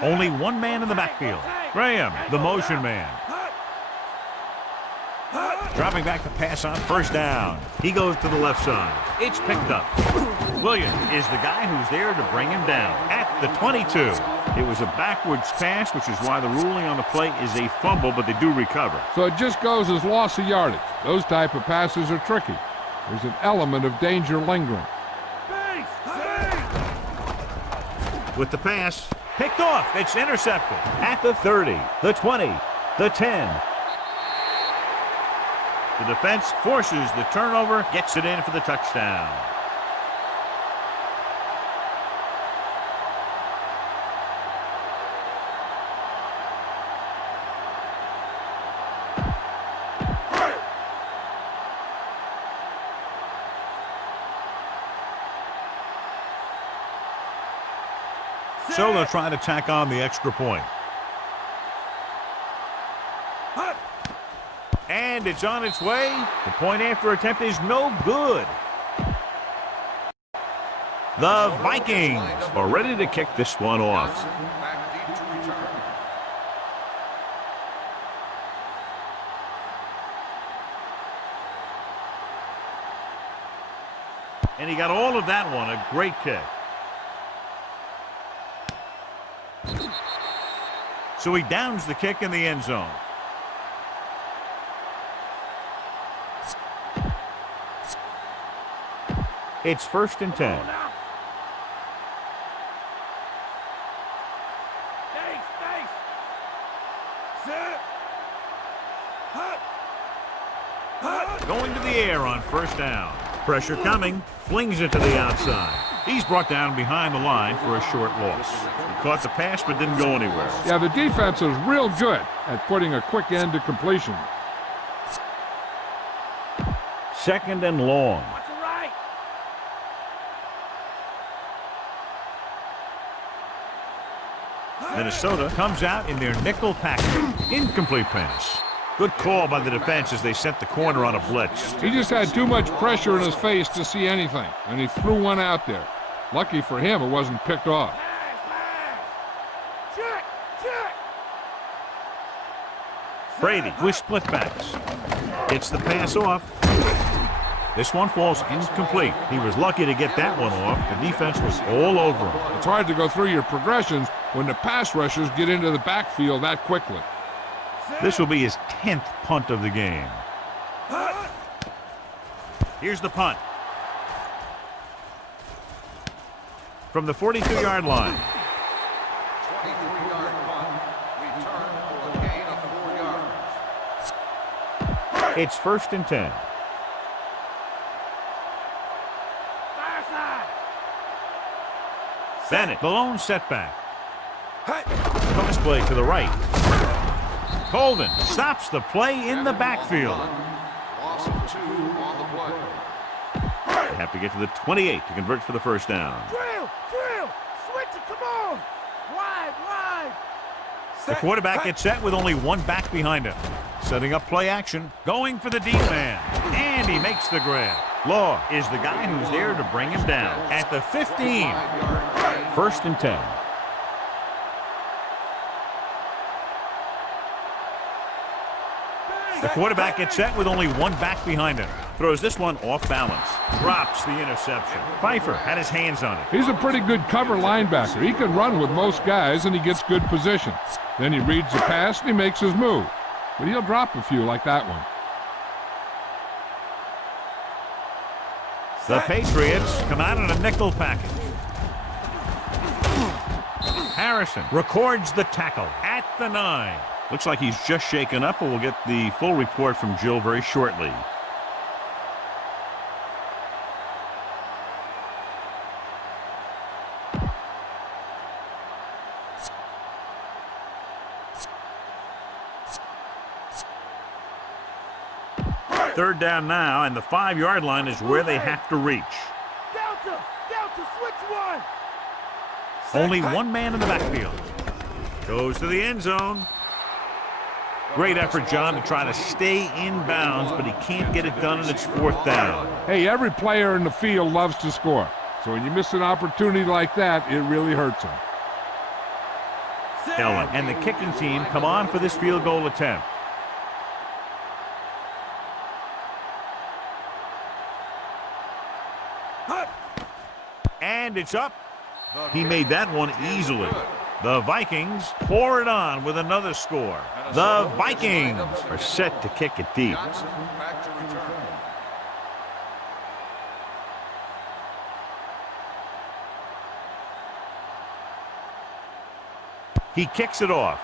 Only one man in the backfield. Graham, the motion man. Dropping back to pass on 1st down. He goes to the left side. It's picked up. Williams is the guy who's there to bring him down at the 22. It was a backwards pass, which is why the ruling on the play is a fumble, but they do recover. So it just goes as loss of yardage. Those type of passes are tricky. There's an element of danger lingering. With the pass, picked off. It's intercepted at the 30, the 20, the 10. The defense forces the turnover, gets it in for the touchdown. So they'll try to tack on the extra point. And it's on its way. The point after attempt is no good. The Vikings are ready to kick this one off. And he got all of that one. A great kick. So he downs the kick in the end zone. It's 1st and 10. Going to the air on 1st down. Pressure coming. Flings it to the outside. He's brought down behind the line for a short loss. He caught the pass but didn't go anywhere. Yeah, the defense is real good at putting a quick end to completion. 2nd and long. Minnesota comes out in their nickel package. Incomplete pass. Good call by the defense as they sent the corner on a blitz. He just had too much pressure in his face to see anything, and he threw one out there. Lucky for him, it wasn't picked off. Brady with split backs. Gets the pass off. This one falls incomplete. He was lucky to get that one off. The defense was all over him. It's hard to go through your progressions when the pass rushers get into the backfield that quickly. This will be his 10th punt of the game. Here's the punt. From the 42-yard line. 23-yard punt. Return for a gain of 4 yards. It's 1st and 10. Bennett, the lone setback. Cross play to the right. Colvin stops the play in the backfield. Loss of 2 on the play. They have to get to the 28 to convert for the 1st down. Drill, switch it, come on. Wide. The quarterback gets set with only one back behind him. Setting up play action, going for the deep man. And he makes the grab. Law is the guy who's there to bring him down at the 15. 1st and 10. The quarterback gets set with only one back behind him. Throws this one off balance. Drops the interception. Pfeiffer had his hands on it. He's a pretty good cover linebacker. He can run with most guys, and he gets good position. Then he reads the pass, and he makes his move. But he'll drop a few like that one. The Patriots come out in a nickel package. Harrison records the tackle at the 9. Looks like he's just shaken up, but we'll get the full report from Jill very shortly. Third down now, and the 5-yard line is where they have to reach. Delta, switch one. Only one man in the backfield. Goes to the end zone. Great effort, John, to try to stay in bounds, but he can't get it done, and it's 4th down. Hey, every player in the field loves to score. So when you miss an opportunity like that, it really hurts him. Ellen and the kicking team come on for this field goal attempt. And it's up. He made that one easily. The Vikings pour it on with another score. The Vikings are set to kick it deep. Back to return. He kicks it off.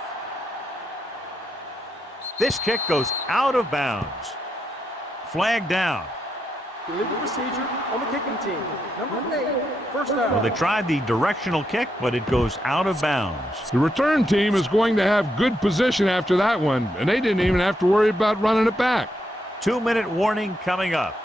This kick goes out of bounds. Flag down. Illegal procedure on the kicking team. Number 8, first down. Well, they tried the directional kick, but it goes out of bounds. The return team is going to have good position after that one, and they didn't even have to worry about running it back. 2-minute warning coming up.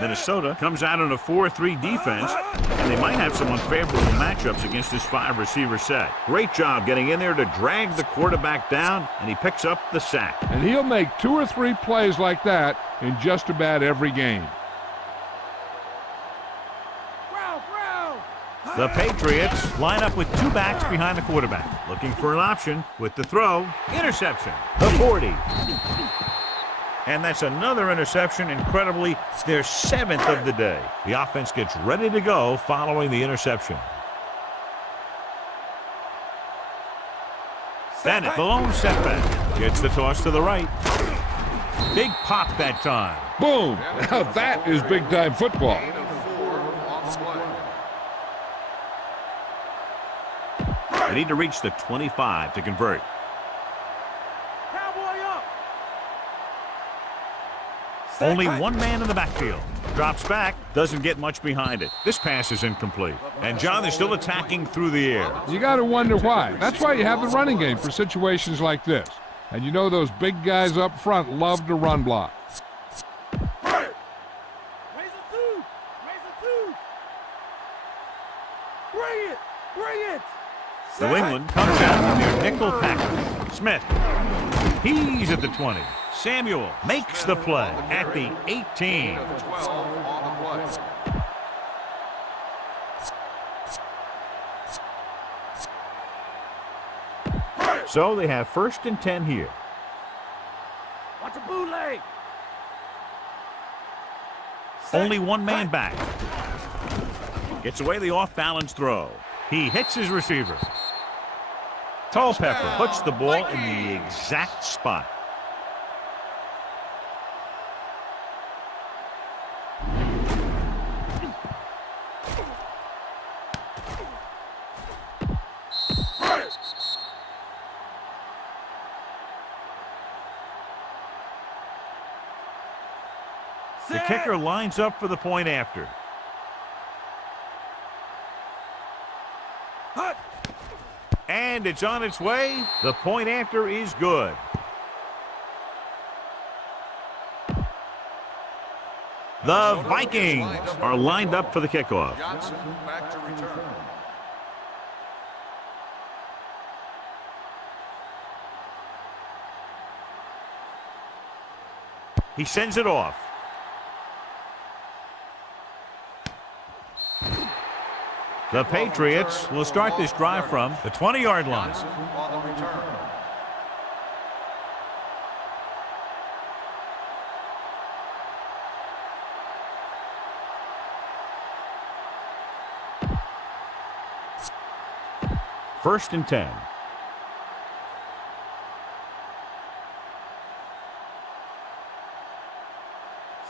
Minnesota comes out in a 4-3 defense, and they might have some unfavorable matchups against this 5-receiver set. Great job getting in there to drag the quarterback down, and he picks up the sack. And he'll make 2 or 3 plays like that in just about every game. The Patriots line up with 2 backs behind the quarterback, looking for an option with the throw. Interception. The 40. And that's another interception, incredibly, their 7th of the day. The offense gets ready to go following the interception. Bennett, the lone setback, gets the toss to the right. Big pop that time. Boom! Now that is big-time football. Gain of 4 on the play. They need to reach the 25 to convert. Only one man in the backfield. Drops back, doesn't get much behind it. This pass is incomplete. And John, they're still attacking through the air. You got to wonder why. That's why you have the running game for situations like this. And you know those big guys up front love to run block. Bring it. New England comes out with their nickel package. Smith, he's at the 20. Samuel makes the play at the 18. Gain of 12 on the play. So they have 1st and 10 here. Watch a bootleg. Only one man back. Gets away the off-balance throw. He hits his receiver. Culpepper puts the ball in the exact spot. The kicker lines up for the point after. And it's on its way. The point after is good. The Vikings are lined up for the kickoff. Johnson back to return. He sends it off. The Patriots will start this drive from the 20-yard line. Johnson on the return. First and 10.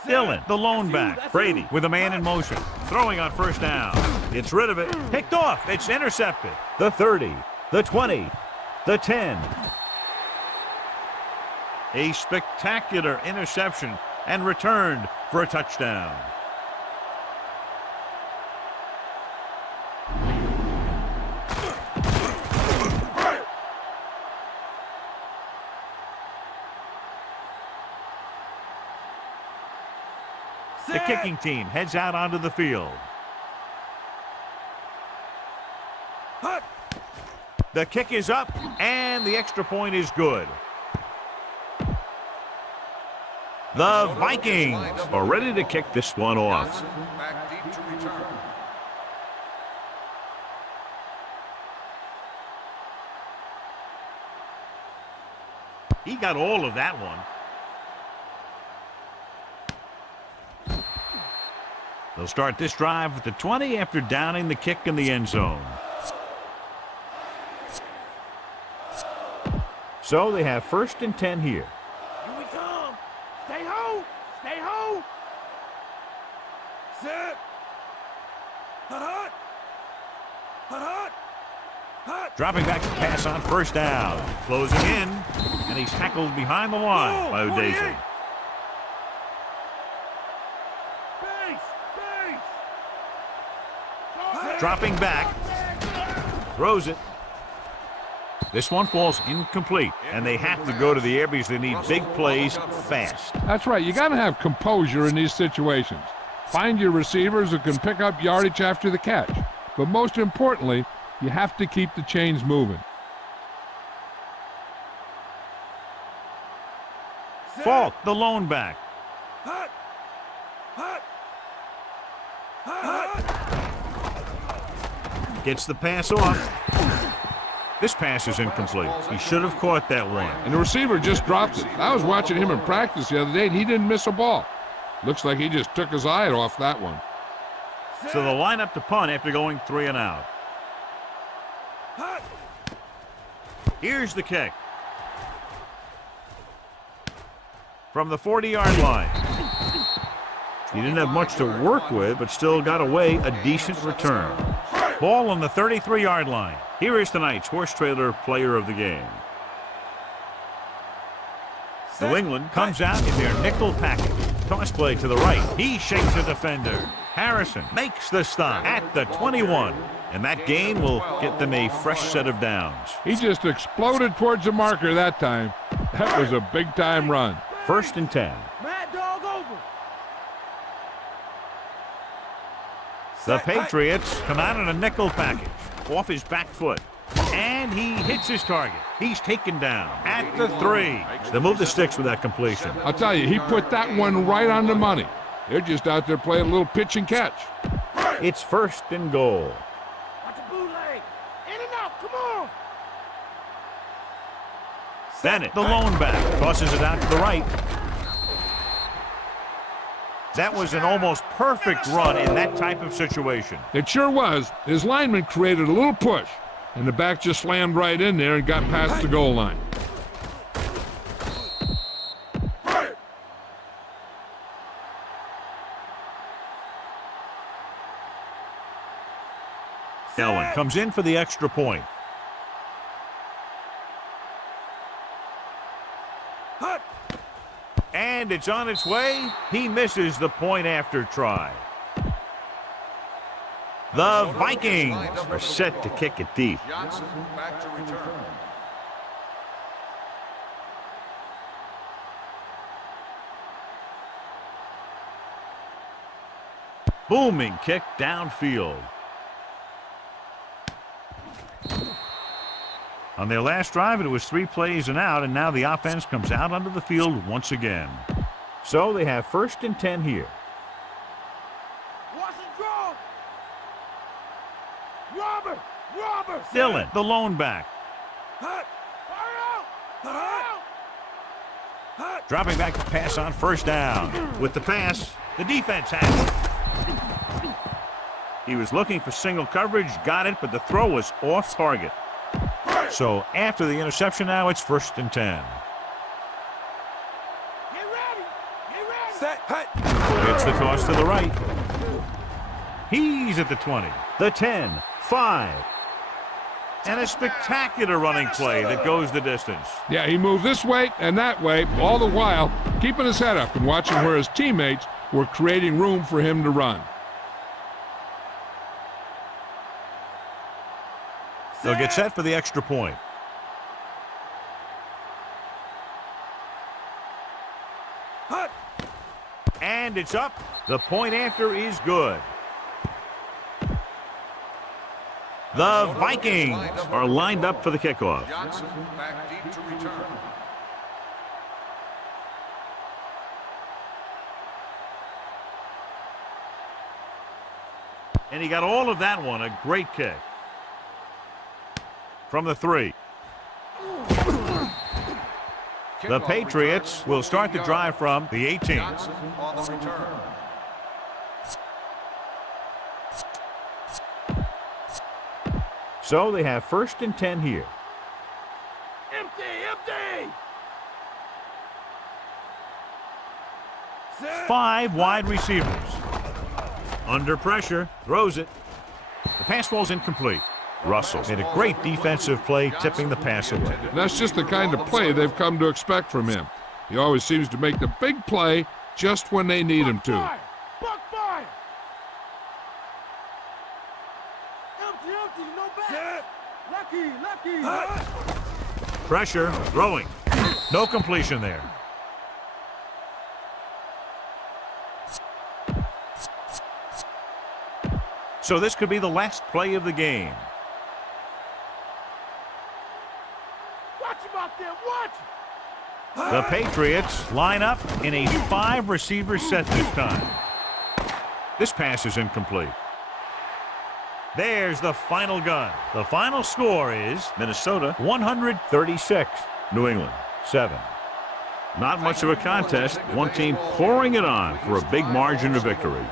Dillon, the lone back. Brady with a man in motion. Throwing on first down. Gets rid of it. Picked off. It's intercepted. The 30, the 20, the 10. A spectacular interception and returned for a touchdown. The kicking team heads out onto the field. The kick is up, and the extra point is good. The Vikings are ready to kick this one off. Back deep to return. He got all of that one. They'll start this drive with the 20 after downing the kick in the end zone. So they have 1st and 10 here. Here we come. Stay home. Stay home. Set. Hut. Hut. Hut. Dropping back to pass on first down. Closing in, and he's tackled behind the line by Udeze. Dropping back, throws it. This one falls incomplete, and they have to go to the air because they need big plays fast. That's right. You got to have composure in these situations. Find your receivers who can pick up yardage after the catch. But most importantly, you have to keep the chains moving. Falk, the lone back. Hut. Hut. Hut. Gets the pass off. This pass is incomplete. He should have caught that one. And the receiver just dropped it. I was watching him in practice the other day, and he didn't miss a ball. Looks like he just took his eye off that one. So they'll line up to punt after going 3 and out. Here's the kick. From the 40-yard line. He didn't have much to work with, but still got away a decent return. Ball on the 33-yard line. Here is tonight's horse trailer player of the game. New England comes out in their nickel package. Toss play to the right. He shakes the defender. Harrison makes the stop at the 21. And that gain will get them a fresh set of downs. He just exploded towards the marker that time. That was a big-time run. 1st and 10. Mad dog over. The Patriots come out in a nickel package. Off his back foot. And he hits his target. He's taken down at the 3. They move the sticks with that completion. I'll tell you, he put that one right on the money. They're just out there playing a little pitch and catch. It's 1st and goal. Watch the bootleg. In and out. Come on. Bennett, the lone back, tosses it out to the right. That was an almost perfect run in that type of situation. It sure was. His lineman created a little push, and the back just slammed right in there and got past the goal line. Ellen comes in for the extra point. And it's on its way. He misses the point after try. The Vikings are set to kick it deep. Johnson back to return. Booming kick downfield. On their last drive, it was 3 plays and out, and now the offense comes out onto the field once again. So they have 1st and 10 here. Watch and draw. Robber. Dillon, the lone back. Hut. Fire out. Hut. Dropping back to pass on first down. With the pass, the defense has it. He was looking for single coverage, got it, but the throw was off target. So after the interception now, it's 1st and 10. Get ready. Set. Hut. It's the toss to the right. He's at the 20, the 10, 5. And a spectacular running play that goes the distance. Yeah, he moved this way and that way, all the while keeping his head up and watching where his teammates were creating room for him to run. They'll get set for the extra point. Hut. And it's up. The point after is good. The Vikings are lined up for the kickoff. Johnson back deep to return. And he got all of that one. A great kick. From the 3. The Patriots will start the drive from the 18. Johnson on the return. So they have 1st and 10 here. Empty. Empty. 5 wide receivers. Under pressure, throws it. The pass ball's incomplete. Russell made a great defensive play, tipping the pass away. And that's just the kind of play they've come to expect from him. He always seems to make the big play just when they need him to. Buck fire. Empty. No back. Lucky. Pressure, throwing. No completion there. So this could be the last play of the game. Watch him out there. Watch. The Patriots line up in a 5-receiver set this time. This pass is incomplete. There's the final gun. The final score is Minnesota 136, New England 7. Not much of a contest. One team pouring it on for a big margin of victory.